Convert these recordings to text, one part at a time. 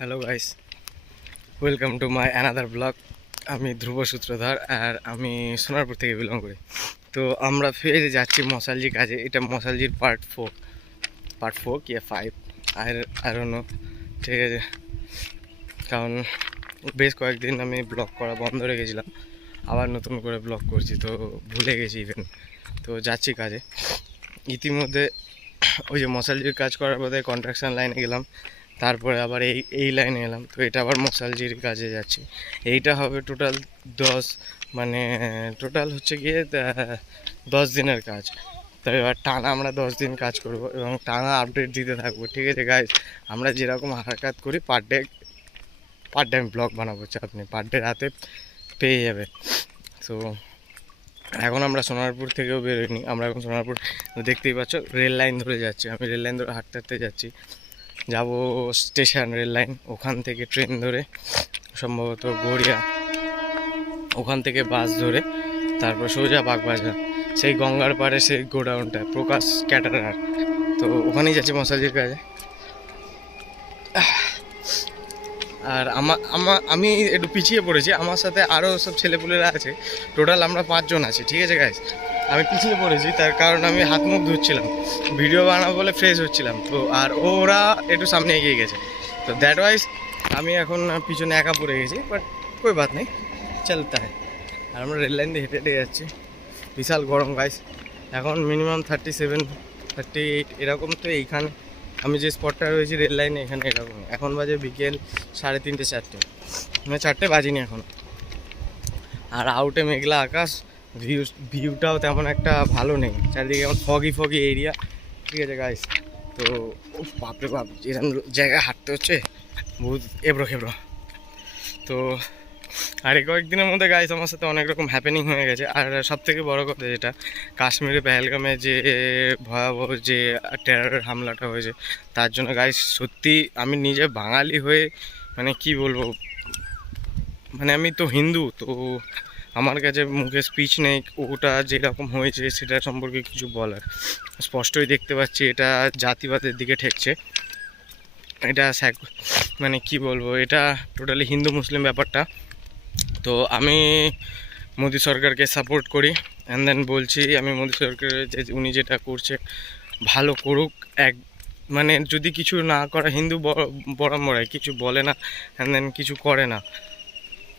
Hello guys, welcome to my another blog. আমি ধ্রুব সূত্রধর আর আমি সোনারপুর থেকে বিলং করি। তো আমরা ফিরে যাচ্ছি মশালজি কাজে। এটা মশালজির পার্ট ফোর কি 5 আর আরও। ঠিক আছে, কারণ বেশ কয়েকদিন আমি ব্লগ করা বন্ধ রেখেছিলাম, আবার নতুন করে ব্লগ করছি, তো ভুলে গেছি ইভেন। তো যাচ্ছি কাজে। ইতিমধ্যে ওই যে মশালজির কাজ করার পরে কন্ট্রাকশন লাইনে গেলাম, তারপরে আবার এই লাইনে এলাম। তো এটা আবার মশালজির কাজে যাচ্ছি। এইটা হবে টোটাল 10, মানে টোটাল হচ্ছে গিয়ে 10 দিনের কাজ। তো এবার টানা আমরা 10 দিন কাজ করব এবং টানা আপডেট দিতে থাকবো। ঠিক আছে গাইজ, আমরা যেরকম হারকাত করি পার ডে ব্লগ বানাবো, আপনি পার ডে রাতে পেয়ে যাবে। তো এখন আমরা সোনারপুর থেকেও বেরোইনি, আমরা এখন সোনারপুর দেখতেই পাচ্ছ রেল লাইন ধরে যাচ্ছি। আমি রেল লাইন ধরে হাঁটতে হাঁটতে যাচ্ছি, যাব স্টেশন রেল লাইন, ওখান থেকে ট্রেন ধরে সম্ভবত গড়িয়া, ওখান থেকে বাস ধরে তারপর সোজা বাগবাজার, সেই গঙ্গার পাড়ে সেই গোডাউনটা প্রকাশ ক্যাটারার। তো ওখানেই যাচ্ছি মশালজির কাজে। আর আমি একটু পিছিয়ে পড়েছি, আমার সাথে আরও সব ছেলেপুলেরা আছে, টোটাল আমরা 5 জন আছি। ঠিক আছে গাইস, আমি পিছিয়ে পড়েছি তার কারণ আমি হাত মুখ ধুচ্ছিলাম, ভিডিও বানাবো বলে ফ্রেশ হচ্ছিলাম। তো আর ওরা একটু সামনে এগিয়ে গেছে, তো দ্যাট ওয়াইজ আমি এখন পিছনে একা পড়ে গেছি, বাট কই বাত নেই, চলতে হয়। আর আমরা রেল লাইন দিয়ে হেঁটে হেঁটে যাচ্ছি। বিশাল গরম গাইস, এখন মিনিমাম 37, 38 এরকম। তো এইখানে আমি যে স্পটটা রয়েছি রেল লাইনে, এখানে এরকম। এখন বাজে বিকেল 3:30, 4টে, মানে 4টে বাজিনি এখন। আর আউটে মেঘলা আকাশ, ভিউটাও তেমন একটা ভালো নেই, চারিদিকে এখন ফগি এরিয়া। ঠিক আছে গাইস, তো বাপরে বাপ এরকম জায়গায় হাঁটতে হচ্ছে, বহুত এবড়ো খেবড়ো। তো আর এই কয়েকদিনের মধ্যে গাইস আমার সাথে অনেক রকম হ্যাপেনিং হয়ে গেছে। আর সব থেকে বড় কথা যেটা, কাশ্মীরে পেহেলগামে যে ভয়াবহ যে টেররের হামলাটা হয়েছে, তার জন্য গাইস সত্যি আমি নিজে বাঙালি হয়ে মানে কি বলবো, মানে আমি তো হিন্দু, তো আমার কাছে মুখে স্পিচ নেই ওটা যেরকম হয়েছে সেটা সম্পর্কে কিছু বলার। স্পষ্টই দেখতে পাচ্ছি এটা জাতিবাদের দিকে ঠেকছে। এটা মানে কি বলবো, এটা টোটালি হিন্দু মুসলিম ব্যাপারটা। তো আমি মোদি সরকারকে সাপোর্ট করি, অ্যান্ড দেন বলছি আমি মোদি সরকারের যে উনি যেটা করছে ভালো করুক। মানে যদি কিছু না করে, হিন্দু বরাবরাই কিছু বলে না, অ্যান্ড দেন কিছু করে না,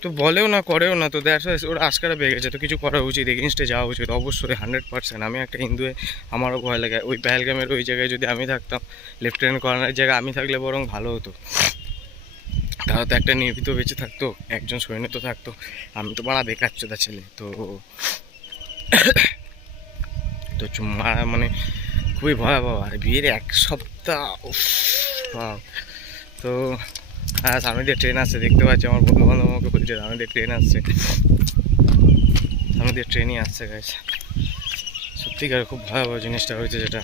তো বলেও না করেও না, তো দ্যাটস ওরা আজকারা পেয়ে গেছে, তো কিছু করা উচিত, এগেনস্টে যাওয়া উচিত অবশ্যই 100%। আমি একটা হিন্দু, আমারও ভয় লাগে। ওই পেহেলগামের ওই জায়গায় যদি আমি থাকতাম, লেফটেন্যান্ট কর্নেলের জায়গায় আমি থাকলে বরং ভালো হতো, তাহলে তো একটা নির্ভীত বেঁচে থাকতো, একজন সৈন্য তো থাকতো। আমি তো বড় বেকার চোদা ছেলে, তো তো মানে খুবই ভয়াবহ। আর বিয়ের 1 সপ্তাহ, তো হ্যাঁ সামনে দিয়ে ট্রেন আসছে, দেখতে পাচ্ছি আমার বন্ধু বান্ধব আমাকে বলছে সামনে দিয়ে ট্রেন আসছে, সামনে দিয়ে ট্রেনই আসছে গাইস। সত্যিকার খুব ভয়াবহ জিনিসটা হয়েছে, যেটা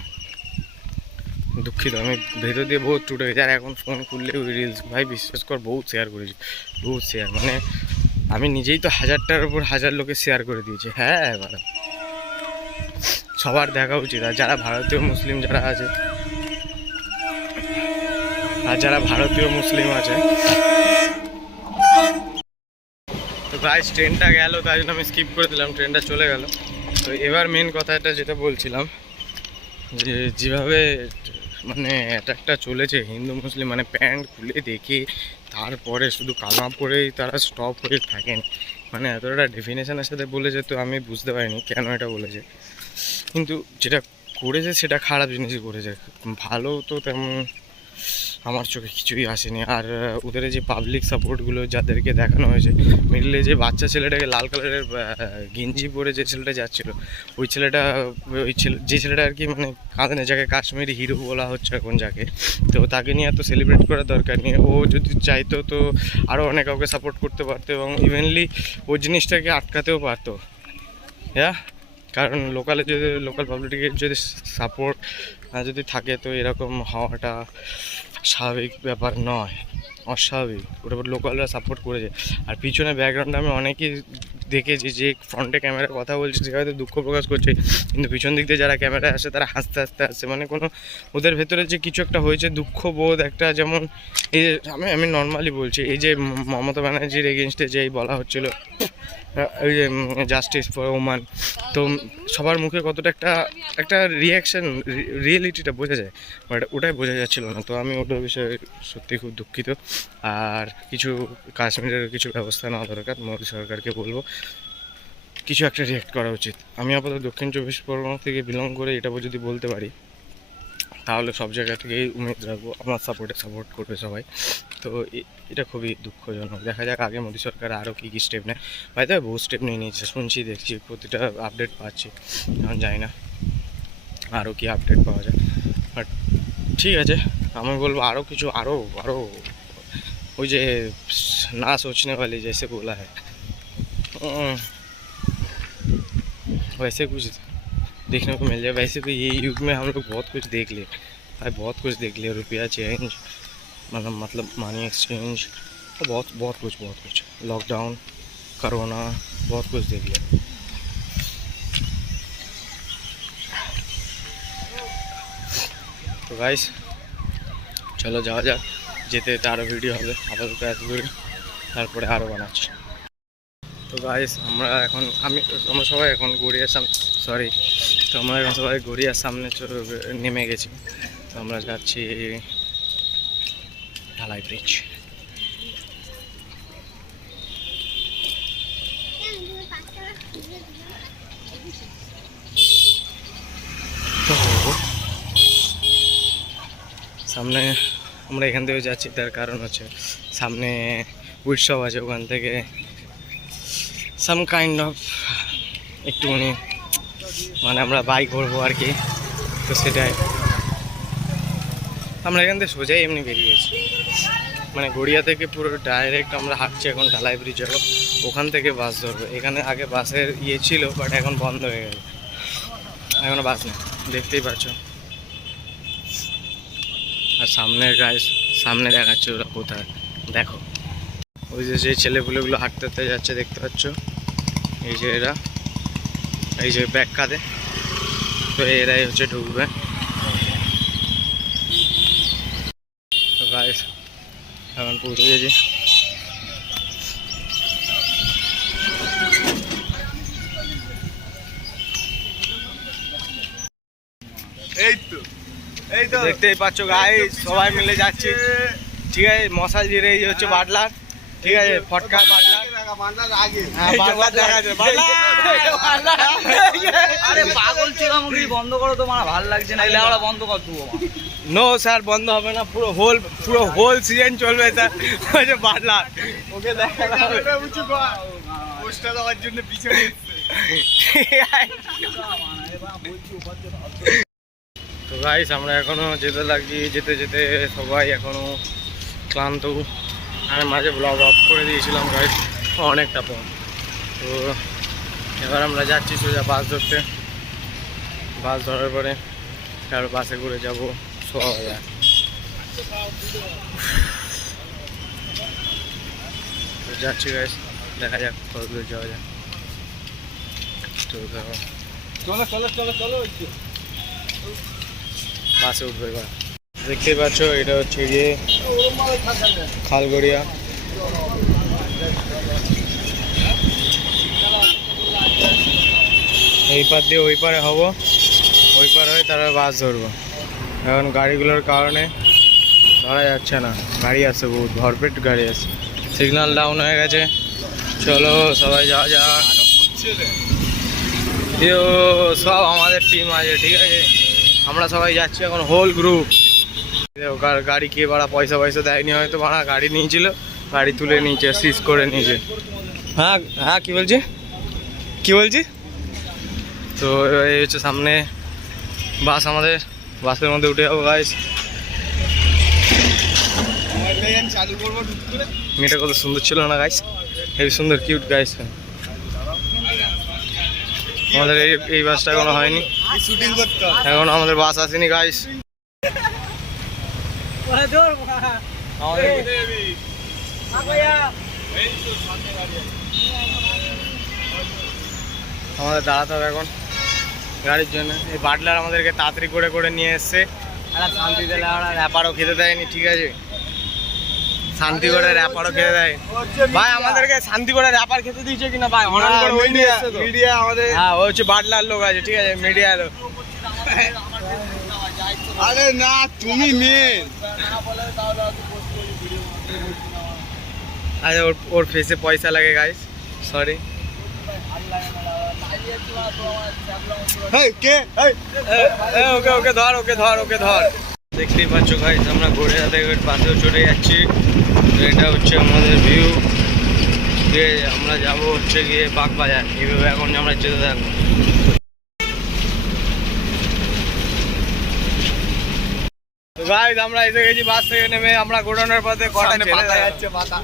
দুঃখিত। আমি ভেতর দিয়ে বহুত টুটে গেছি। আর এখন ফোন খুললে ওই রিলস, ভাই বিশ্বাস কর বহুত শেয়ার করেছি, বহুত শেয়ার, মানে আমি নিজেই তো 1000টার উপর 1000 লোকে শেয়ার করে দিয়েছি। হ্যাঁ এবার সবার দেখা উচিত। আর যারা ভারতীয় মুসলিম যারা আছে, তো গাইস ট্রেনটা গেল, তাই জন্য আমি স্কিপ করে দিলাম, ট্রেনটা চলে গেল। তো এবার মেন কথাটা যেটা বলছিলাম, যে যেভাবে মানে অ্যাটাকটা চলেছে হিন্দু মুসলিম, মানে প্যান্ট খুলে দেখে তারপরে শুধু কালাম পরেই তারা স্টপ হয়ে থাকেন, মানে এতটা ডেফিনেশনের সাথে বলেছে, তো আমি বুঝতে পারিনি কেন এটা বলেছে। কিন্তু যেটা করেছে সেটা খারাপ জিনিসই করেছে, ভালো তো তেমন আমার চোখে কিছুই আসেনি। আর ওদের যে পাবলিক সাপোর্টগুলো যাদেরকে দেখানো হয়েছে, মিডলে যে বাচ্চা ছেলেটাকে লাল কালারের গেঞ্জি পরে যে ছেলেটা যাচ্ছিল, ওই ছেলেটা, যে ছেলেটা আর কি মানে কাঁদানের জায়গায় কাশ্মীরি হিরো বলা হচ্ছে এখন যাকে, তো তাকে নিয়ে এত সেলিব্রেট করার দরকার নেই। ও যদি চাইতো তো আরও অনেক কাউকে সাপোর্ট করতে পারতো এবং ইভেনলি ওই জিনিসটাকে আটকাতেও পারতো। হ্যাঁ, কারণ লোকাল পাবলিকের যদি সাপোর্ট যদি থাকে, তো এরকম হওয়াটা স্বাভাবিক ব্যাপার নয়। অস্বাভাবিক, ওটা লোকালরা সাপোর্ট করেছে। আর পিছনে ব্যাকগ্রাউন্ডে আমি অনেকেই দেখেছি যে ফ্রন্টে ক্যামেরা কথা বলছে সে হয়তো দুঃখ প্রকাশ করছে, কিন্তু পিছন দিক দিয়ে যারা ক্যামেরায় আসে তারা হাসতে হাসতে আসছে, মানে কোনো ওদের ভেতরে যে কিছু একটা হয়েছে, দুঃখবোধ একটা। যেমন এই যে আমি নর্মালি বলছি, এই যে মমতা ব্যানার্জির এগেনস্টে যেই বলা হচ্ছিলো ওই যে জাস্টিস ফর ওমান, তো সবার মুখে কতটা একটা রিয়াকশান, রিয়েলিটিটা বোঝা যায়, বাট ওটাই বোঝা যাচ্ছিলো না। তো আমি ওটার বিষয়ে সত্যি খুব দুঃখিত। আর কিছু কাশ্মীরের কিছু ব্যবস্থা নেওয়া দরকার, মোদী সরকারকে বলবো কিছু একটা রিয়াক্ট করা উচিত। আমি আপাতত দক্ষিণ চব্বিশ পরগনা থেকে বিলং করে এটা যদি বলতে পারি, তাহলে সব জায়গা থেকেই উমেদ রাখবো আমার সাপোর্ট করবে সবাই। তো এটা খুবই দুঃখজনক। দেখা যাক আগে মোদী সরকার আরও কী স্টেপ নেয়। হয়তো বহু স্টেপ নিয়ে নিয়েছে, শুনছি, দেখছি, প্রতিটা আপডেট পাচ্ছি, এখন জানি না আরও কি আপডেট পাওয়া যায়। বাট ঠিক আছে, আমি বলবো আরও কিছু, আরও ওই যে না सोचने वाले जैसे बोला है वैसे कुछ देखने को मिल जाए। वैसे तो ये युग में हम लोग बहुत कुछ देख लिए भाई, बहुत कुछ देख लिया। रुपया चेंज, मतलब मनी एक्सचेंज, तो बहुत कुछ लॉकडाउन, कोरोना, बहुत कुछ देख लिया। তো গাইস চলো যাওয়া যাক, যেতে যেতে আরও ভিডিও হবে। আপাতত এত দূরে, তারপরে আরও বানাচ্ছি। তো গাইস আমরা সবাই এখন গড়িয়ার সামনে, সরি, তো আমরা এখন সবাই গড়িয়ার সামনে নেমে গেছি। তো আমরা যাচ্ছি ঢালাই ব্রিজ। সামনে আমরা এখান থেকে যাচ্ছি, তার কারণ হচ্ছে সামনে উৎসব আছে, ওখান থেকে সাম কাইন্ড অফ একটুখানি মানে আমরা বাইক করবো আর কি। তো সেটাই আমরা এখান থেকে সোজাই এমনি বেরিয়েছি, মানে গড়িয়া থেকে পুরো ডাইরেক্ট আমরা হাঁটছি এখন ঢালাই ব্রিজ যাবো, ওখান থেকে বাস ধরবো। এখানে আগে বাসের ছিল, বাট এখন বন্ধ হয়ে গেছে, এখনও বাস নেই, দেখতেই পাচ্ছ। আর সামনে দেখাচ্ছে ওরা কোথায়, দেখো ওই যে ছেলেপুলেগুলো হাঁটতে হাঁটতে যাচ্ছে, দেখতে পাচ্ছ, এই যে এরা, এই যে ব্যাগ কাঁধে, তো এরাই হচ্ছে ঢুকবে। তো গাইস এখন পৌঁছে গেছি। এই তো দেখতেই পাচ্ছ গাইস, সবাই মিলে যাচ্ছি, ঠিক আছে। মশাল জিরে এই হচ্ছে বাটলার, ঠিক আছে, ফটকা বাটলার, আরে পাগল চোরামুখী বন্ধ করো, তো মানে ভালো লাগছে না, আমরা বন্ধ কর দেবো। নো স্যার, বন্ধ হবে না, পুরো হোল সিজন চলবে স্যার। ওই যে বাটলার, ওকে দেখা দেওয়ার জন্য পিছনে। তো গাইস আমরা এখনো যেতে যেতে সবাই এখনো ক্লান্ত। আমি মাঝে ব্লগ অফ করে দিয়েছিলাম গাইস, অনেকটা পর। তো এবার আমরা যাচ্ছি সোজা বাস ধরতে, বাস ধরার পরে তারপর বাসে করে যাবো সোয়া। তো যাচ্ছি গাইস, দেখা যাক কত দূর যাওয়া যায়। তো দেখো চলো বাসে উঠবো এবার। দেখতেই পাচ্ছ এটা হচ্ছে গিয়ে খালগড়িয়া। এই পার দিয়ে ওই পারে হবো, ওই পার হয়ে তারপর বাস ধরবো। এখন গাড়িগুলোর কারণে ধরা যাচ্ছে না, গাড়ি আছে বহুত, ভরপেট গাড়ি আছে, সিগন্যাল ডাউন হয়ে গেছে। চলো সবাই যাওয়া যাক। সব আমাদের টিম আছে, ঠিক আছে, আমরা সবাই যাচ্ছি এখন হোল গ্রুপ। গাড়ি কে ভাড়া পয়সা দেয়নি, হয়তো ভাড়া গাড়ি নিয়েছিল, গাড়ি তুলে নিয়েছে, সিজ করে নিয়েছে। হ্যাঁ কি বলছি। তো এই হচ্ছে সামনে বাস, আমাদের বাসের মধ্যে উঠে যাবো গাইস। মেয়েটা কত সুন্দর ছিল না গাইস, হেবি সুন্দর, কিউট গাইস। আমাদের এই বাসটা এখনো হয়নি, এখন আমাদের বাস আসেনি গাইস। আমাদের দাঁড়াতে হবে এখন গাড়ির জন্য। এই বাটলার আমাদেরকে তাড়াতাড়ি করে করে নিয়ে এসছে, একটা শান্তি দিলে ওরা র্যাপারও খেতে দেয়নি, ঠিক আছে? শান্তি করে র্যাপারও খেতে দেয় ভাই, আমাদেরকে শান্তি করে র্যাপার খেতে দিয়েছে কিনা ভাই? হঠাৎ করে ওই নিয়ে এসছে তো মিডিয়া আমাদের। হ্যাঁ, ও হচ্ছে বাটলার লোক আছে, ঠিক আছে, মিডিয়া লোক। আরে না, তুমি মেন। আচ্ছা, ওর ফেসে পয়সা লাগে গাইস, সরি। কে ওকে ওকে ধর, ওকে ধর, ওকে ধর। দেখতেই পাচ্ছ গাইস, আমরা গড়িয়াহাটের পাশেও চলে যাচ্ছি। তো এটা হচ্ছে আমাদের ভিউ। দিয়ে আমরা যাব হচ্ছে গিয়ে বাগবাজার। এইভাবে এখন আমরা যেতে থাকবো। গাইস, আমরা এসে গেছি বাস থেকে নেমে। আমরা গোডাউনের পথে কটা ছেলে যাচ্ছে পাতা।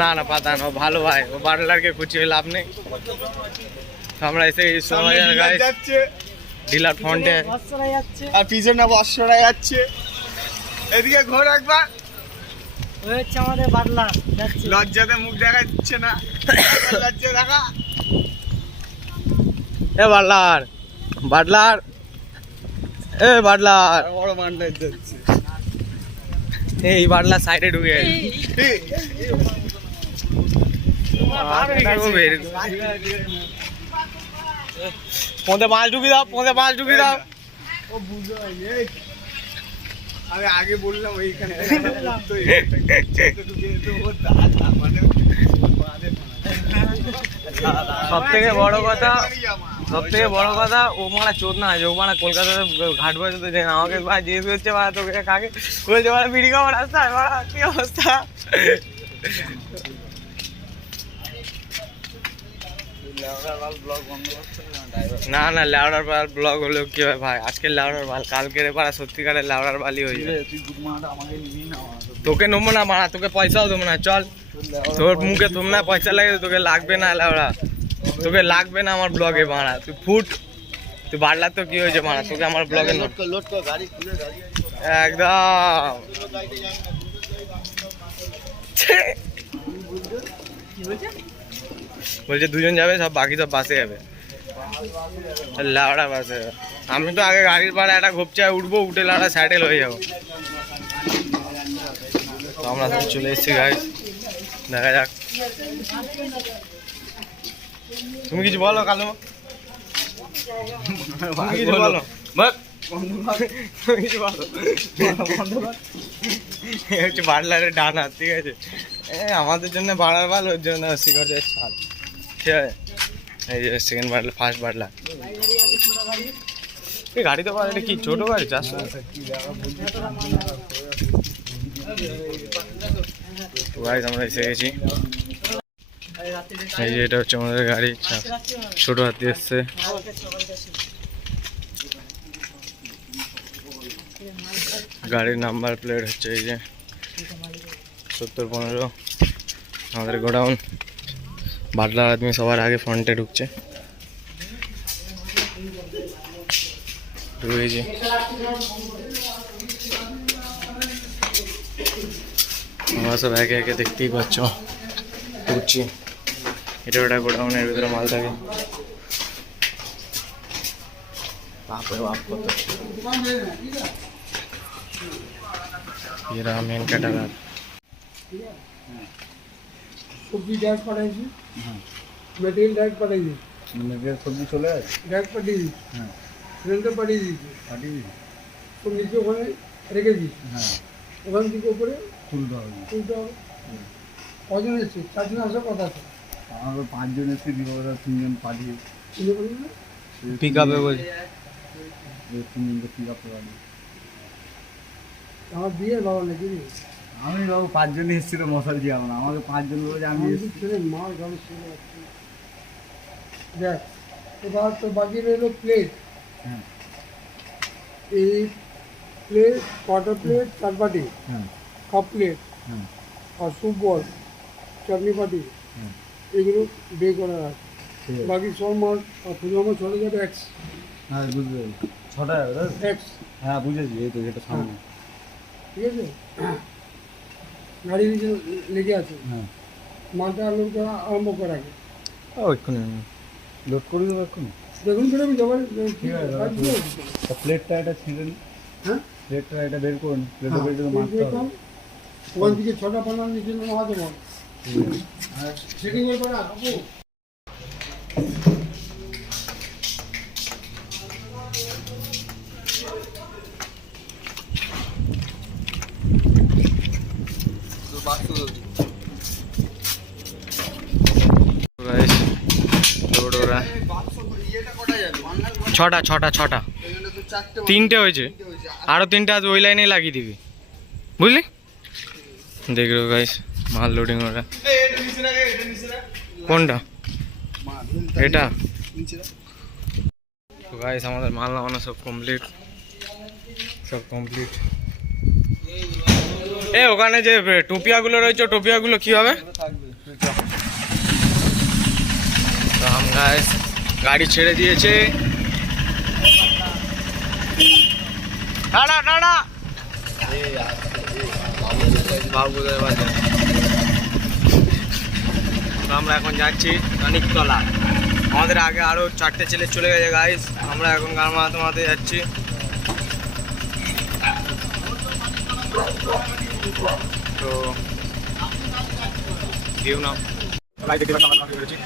না না, পাতা না, ও ভালো ভাই, ও বাটলারকে খুঁচিয়ে লাভ নেই। তো আমরা এসে গেছি সোনাবাজার গাইস, যাচ্ছে ডিলার ফ্রন্টে। আর পিছনে বর্ষরা যাচ্ছে। এদিকে ঘোর একবার। হচ্ছে আমাদের বাটলা যাচ্ছে। লজ্জাতে মুখ দেখা যাচ্ছে না। লজ্জা দেখা। এ বাটলার, বাটলার, এ বাটলার, বড় মান্ডার যাচ্ছে। এই বাটলার সাইডে ঢুকে গেছে। পথে মাছ ঢুকি দাও, পথে মাছ ঢুকি দাও। ও বুঝো আমি আগে বললাম এইখানে সব থেকে বড় কথা, সব থেকে বড় কথা, ও মারা চোদ না আছে। ও মারা কলকাতাতে ঘাট বাজাতে যায় না। আমাকে ভাই জিজ্ঞেস করছে, মারা তোকে কাকে বলছে, মারা বিড়ি খাওয়া রাস্তায়, মারা কি অবস্থা। না না, লেওড়ার বাল ব্লগ হলেও কি হয় ভাই? আজকে লেওড়ার বাল, কালকের পাড়া সত্যিকারের লেওড়ার বালই হয়ে যায়। তোকে নেবো না মারা, তোকে পয়সাও দেবো না, চল। তোর মুখে তোমরা পয়সা লাগে, তোকে লাগবে না লেওড়া, তোকে লাগবে না আমার ব্লগে মারা। তুই ফুট, তুই বাড়লার তো কি হয়েছে মারা, তোকে আমার ব্লগে একদম। বলছে দুজন যাবে, সব বাকি সব বাসে যাবে, লাউড়া বাসে। আমি তো আগে গাড়ির পাড়া একটা ঘোপচায় উঠবো, উঠে লাউড়া স্যাটেল হয়ে যাবো। তো আমরা সব চলে এসেছি গাইস, দেখা যাক। তুমি কিছু বলো কালো, তুমি কিছু বলো, তুমি কিছু বলো। হচ্ছে বাটলারের ডান হাত, ঠিক আছে? আমাদের জন্য বাড়ার বাল, ওর জন্য শিখরের ছাল, ঠিক আছে? এই যে সেকেন্ড বাটলার, ফার্স্ট বাটলার। এই গাড়ি তো এটা কি ছোট গাড়ি? 400। গাইস, আমরা এসে গেছি। এই যে এটা হচ্ছে আমাদের গাড়ি, ছোট হাতি এসছে। গাড়ির নাম্বার প্লেট হচ্ছে এই যে 7015। আমাদের গোডাউন, বাটলার আদমি সবার আগে ফ্রন্টে ঢুকছে। ঢুকেছি। আমরা সব একে একে দেখতেই পাচ্ছ ঢুকছি। এটা ওটা গোডাউনের ভিতরে মাল থাকে। বাপরে বাপ, কত এরা মেন ক্যাটাগার। সবজি ডাক পাঠাইছি, মেটেরিয়াল ডাক পাঠাইছি, সবজি চলে আসে। ডাক পাঠিয়ে দিচ্ছি, হ্যাঁ সিলিন্ডার পাঠিয়ে দিচ্ছি, পাঠিয়ে দিই। সব নিচে ওখানে রেখে দিচ্ছি। হ্যাঁ ওখান থেকে উপরে তুলতে হবে। তুলতে হবে। কজন এসছে? 4 জন আসার কথা আছে। আমাদের 5 জন এসে দিবরা 3 জন পাঠিয়ে চিনে বলি না? পিক আপে বলছি। 3 জনকে পিক আপ করে আনি। আমার বিয়ে বাবা নাকি রে? আমি বাবু 5 জন এসেছিল মশাল দিয়ে আমরা, আমাকে 5 জন বলে যে আমি আমার এসেছি। ছেলে মার গাড়ি ছিল। দেখ, এবার তো বাকি রইল প্লেট। হ্যাঁ এই প্লেট, কোয়ার্টার প্লেট, 4 বাটি, হ্যাঁ কাপ প্লেট হ্যাঁ আর স্যুপ বল, চাটনি পাটি, হ্যাঁ এগুলো বে করা আছে। ঠিক আছে। বাকি সব মাল পুজো আমার চলে যাবে এক্স হ্যাঁ বুঝতে পেরেছি। 6টা হবে তাই তো? এক্স, হ্যাঁ বুঝেছি, এই তো যেটা সামনে। ঠিক আছে? গাড়ির নিচে লেগে আছে, হ্যাঁ মালটা লোড করা আরম্ভ করা আগে ওইখানে লোড করে দেবো এখন। দেখুন করে আমি জমা ঠিক আছে, প্লেটটা এটা ছিঁড়ে নি, হ্যাঁ প্লেটটা এটা বের করুন, প্লেটটা বের করে মারতে হবে। ওখান থেকে 6টা পানার নিচে নামা দেবো সেটিং এর পরে আপু গাইস লোড हो रहा है। ছটা ছটা ছটা তিনটে হয়েছে, আরো তিনটে আজ ওই লাইনে লাগিয়ে দিবি, বুঝলি? দেখ রে গাইস মাল লোডিং हो रहा है। কোনটা এটা? তো গাইস আমাদের মাল নামানো সব কমপ্লিট, সব কমপ্লিট। এ ওখানে যে টুপিয়াগুলো রয়েছে টুপিয়াগুলো কি হবে? তো हम गाइस গাড়ি ছেড়ে দিয়েছে। টাটা টাটা বাবুদের বাজার। তো আমরা এখন যাচ্ছি কানিকতলা। আমাদের আগে আরো 4টে ছেলে চলে গেছে গাইস, আমরা এখন গান মারাতে মারাতে যাচ্ছি। তো ভিউ নাও লাইক দেখতে পাচ্ছ আমরা করেছি।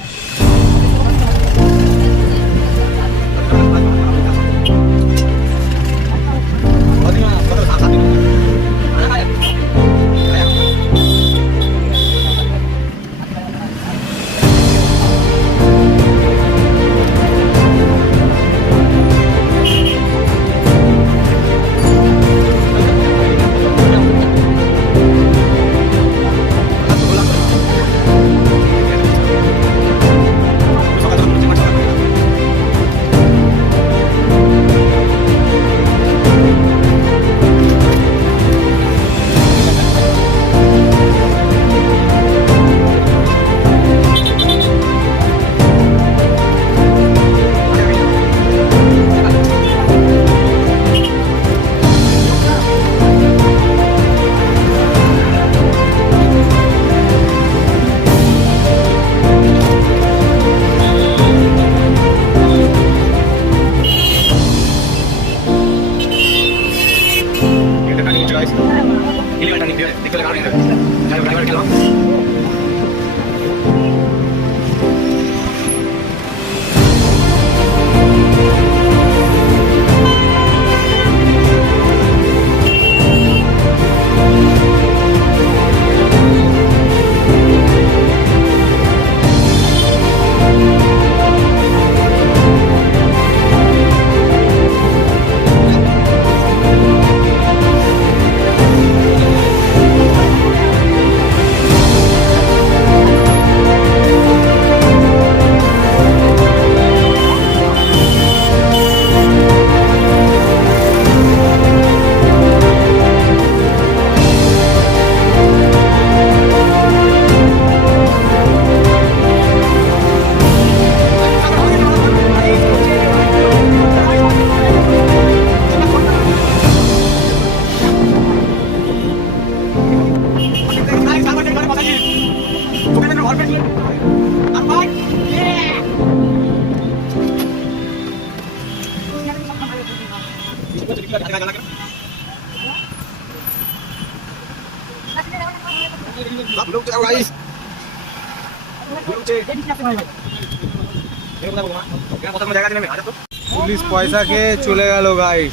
পুলিশ পয়সা খেয়ে চলে গেল গাইস।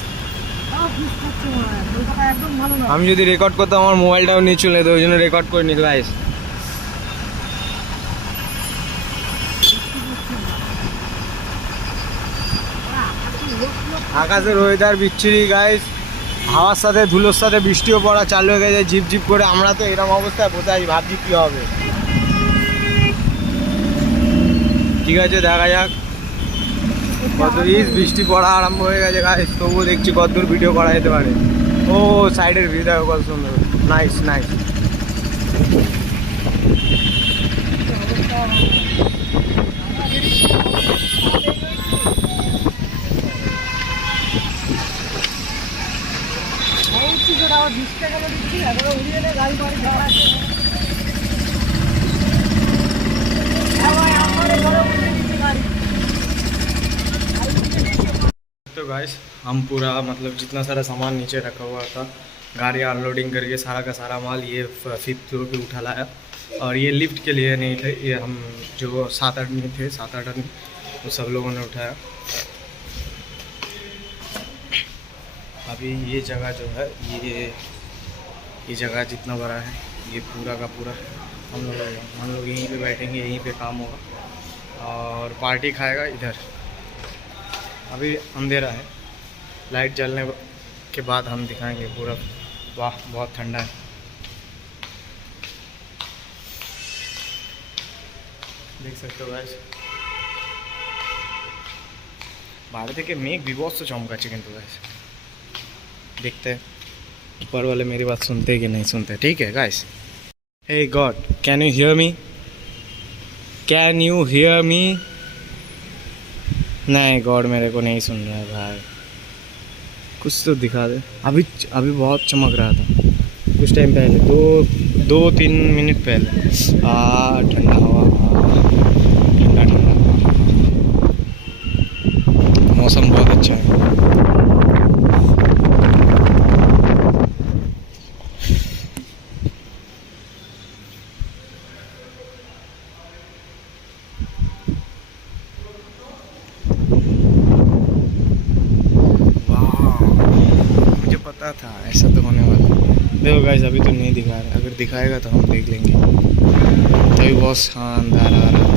আমি যদি রেকর্ড করতাম আমার মোবাইলটাও নিয়ে চলে যেত, ওই জন্য রেকর্ড করে নি গাইস। আকাশের ওয়েদার বিচ্ছিরি গাইস, হাওয়ার সাথে ধুলোর সাথে বৃষ্টিও পড়া চালু হয়ে গেছে ঝিপ ঝিপ করে। আমরা তো এরকম অবস্থায় বোঝাই ভাবছি কি হবে। ঠিক আছে দেখা যাক কত বৃষ্টি পড়া আরম্ভ হয়ে গেছে গাইস, তবুও দেখছি কতদূর ভিডিও করা যেতে পারে। ও সাইডের ভিউ দেখো কত সুন্দর, নাইস নাইস। গাড়ি गाइस, हम पूरा मतलब जितना सारा सामान नीचे रखा हुआ था गाड़ी अनलोडिंग करके सारा का सारा माल ये 5th फ्लोर पे उठा लाया। और ये लिफ्ट के लिए नहीं थे, ये हम जो 7-8 आदमी थे, 7-8 आदमी, वो सब लोगों ने उठाया। अभी ये जगह जो है ये जगह जितना बड़ा है ये पूरा का पूरा हम लोग यहीं पे बैठेंगे, यहीं पे काम होगा और पार्टी खाएगा इधर। अभी अंधेरा है, लाइट जलने के बाद हम दिखाएंगे पूरा। वाह बहुत ठंडा है। देख सकते हो गाइस, बाहर থেকে मेघ भी बहुत से चमकाচ্ছে কিন্তু गाइस। देखते हैं ऊपर वाले मेरी बात सुनते हैं कि नहीं सुनते। ठीक है guys. Hey god, can you hear me? Can you hear me? नहीं गॉड मेरे को नहीं सुन रहा है भाई, कुछ तो दिखा दे। अभी बहुत चमक रहा था कुछ टाइम पहले, 2-3 मिनट पहले। ठंडा हवा, ठंडा ठंडा, मौसम बहुत अच्छा है। मुझे पता था ऐसा तो होने वाला। देखो गाइस, अभी तो नहीं दिखा रहा, अगर दिखाएगा तो हम देख लेंगे। तभी बहुत शानदार आ रहा था।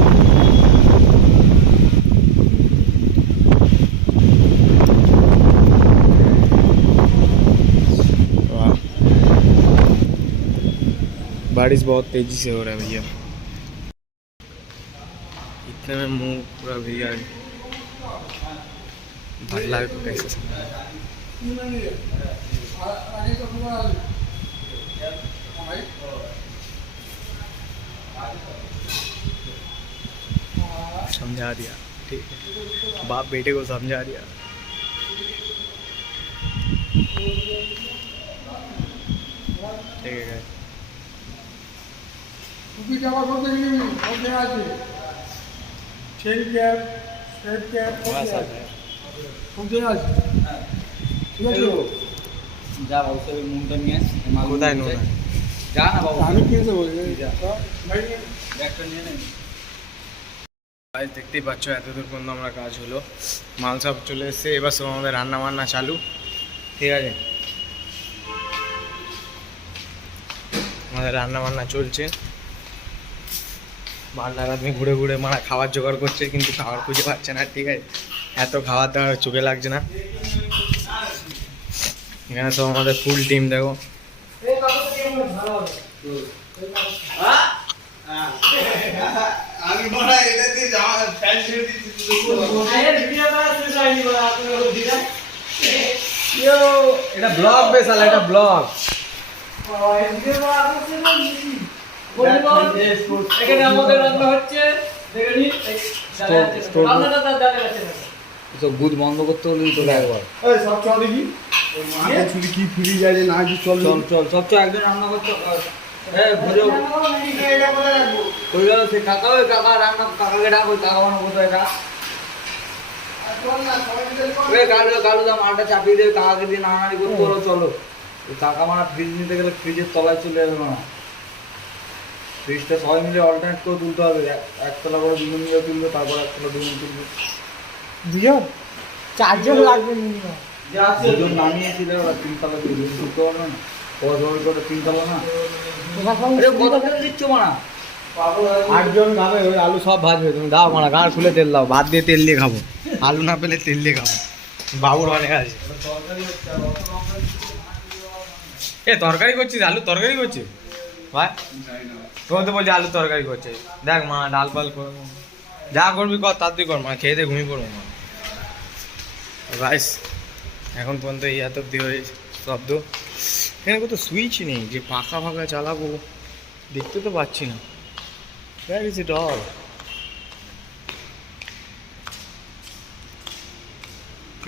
वाह, बारिश बहुत तेजी से हो रहा है भैया। इतने में मुंह पूरा भैया बदला को कैसे समझाया। समझा दिया, ठीक है, बाप बेटे को समझा दिया। ठीक है guys। টুপি জামা করতে গেলি ওকে আছে সেই ক্যাপ সেট ক্যাপ हाँ, सब है। ওকে আছে ঠিক আছে যা বাবু সব মুন্ডটা নিয়ে আস, মাল কোথায় নুন है? যা না বাবু, আমি কিনতে বলছি ব্যাগটা নিয়ে নে। গাইস দেখতেই পাচ্ছ এতদূর পর্যন্ত আমরা কাজ হলো, মাল সব চলে এসছে। এবার সব আমাদের রান্না বান্না চালু। ঠিক আছে, আমাদের রান্না বান্না চলছে। মালদার আদমি ঘুরে ঘুরে মারা খাবার জোগাড় করছে, কিন্তু খাবার খুঁজে পাচ্ছে না। ঠিক আছে, এত খাবার দাবার চোখে লাগছে না। এখানে সব আমাদের ফুল টিম দেখো। আমি বড় এটা দিয়ে যাওয়া ফ্যান ছেড়ে দিচ্ছি। এটা ব্লগ বেসাল, এটা ব্লগ। এখানে আমাদের রান্না হচ্ছে, দেখে নিন। সব বুধ বন্ধ করতে হলে তো একবার এই সব চল দেখি মাকে ছুরি কি ফিরি যায় যে না কি চল চল চল সব তো একজন রান্না করতে। হ্যাঁ বুঝো কই গেল সে কাকা? ওই কাকা রান্না, কাকাকে ডাক, ওই কাকা বানা কোথায় এটা? ওই কালু দাম আটা চাপিয়ে দেবে, কাকাকে দিয়ে নাড়ানাড়ি করতে হলো। চলো ওই কাকা মানা ফ্রিজ নিতে গেলে ফ্রিজের তলায় চলে যাবে না, ফ্রিজটা সবাই মিলে অল্টারনেট করে তুলতে হবে। একতলা করে দুজন মিলে তুলবে, তারপর একতলা দুজন তুলবে। দুজন চারজন লাগবে মিনিমাম। দুজন নামিয়েছিল, ওরা তিনতলা তুলবে, তুলতে পারবে না। ওই করে তিনতলা না, কত তেল দিচ্ছ মানা? 8 জন খাবে, ওই আলু সব ভাজবে। তুমি দাও মানা, গাঁড় খুলে তেল দাও, ভাত দিয়ে তেল দিয়ে খাবো, আলু না পেলে তেল দিয়ে খাবো। বাবুর অনেক আছে। এ তরকারি করছিস? আলু তরকারি করছিস ভাই? তোর তো বলছে আলু তরকারি করছে। দেখ মা, ডাল ফাল কর, যা করবি কর, তাড়াতাড়ি কর মা, খেয়ে দিয়ে ঘুমিয়ে পড়বো মা। গাইস এখন পর্যন্ত এই এত অব্দি হয়ে শব্দ। এখানে কত সুইচ নেই যে পাখা ফাঁকা চালাবো, দেখতে তো পাচ্ছি না। Where is it all?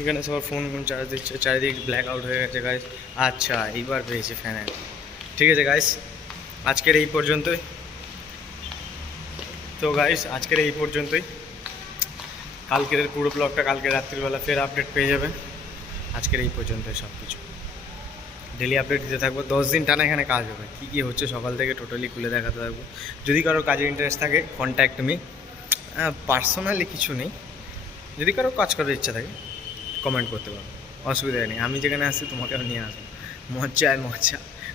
এখানে সবার ফোন চার্জ দিচ্ছে, চারিদিক ব্ল্যাক আউট হয়ে গেছে গাইস। আচ্ছা এইবার পেয়েছে ফ্যানের। ঠিক আছে গাইস, আজকের এই পর্যন্তই। তো গাইস আজকের এই পর্যন্তই। কালকের পুরো ব্লগটা কালকে রাত্রিবেলা ফের আপডেট পেয়ে যাবে। আজকের এই পর্যন্ত সব কিছু। ডেলি আপডেট দিতে থাকবো, 10 দিন টানা এখানে কাজ হবে, কী কী হচ্ছে সকাল থেকে টোটালি খুলে দেখাতে থাকবো। যদি কারো কাজের ইন্টারেস্ট থাকে কন্ট্যাক্ট মি। পার্সোনালি কিছু নেই, যদি কারো কাজ করার ইচ্ছা থাকে কমেন্ট করতে পারো, অসুবিধা নেই। আমি যেখানে আসছি তোমাকেও নিয়ে আসবো, মজা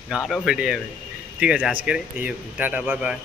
গা আরও ফেটে যাবে। ঠিক আছে, আজকের এই অবধি, টাটা, বাই বাই।